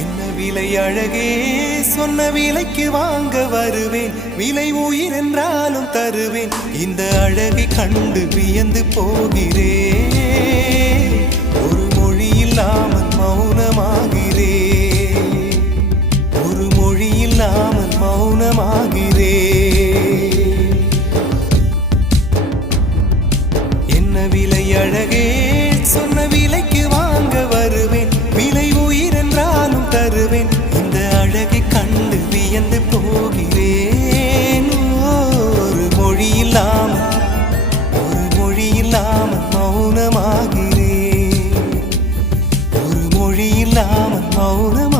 என்ன விலை அழகே, சொன்ன விலைக்கு வாங்க வருவேன். விலை உயிர் என்றாலும் தருவேன். இந்த அழகை கண்டு வியந்து போகிறேன். ஒரு மொழி இல்லாமல் மௌனமாகிறேன். ஒரு மொழி இல்லாமல் மௌனமாகிறேன். என்ன விலை அழகே, சொன்ன விலைக்கு வாங்க வருவேன். விலை உயிர் என்றாலும் தருவேன். இந்த அழகை கண்டு வியந்து போகிறேன். ஒரு மொழி இல்லாமல் மௌனமாகிறேன். ஒரு மொழி இல்லாமல் மௌனமாக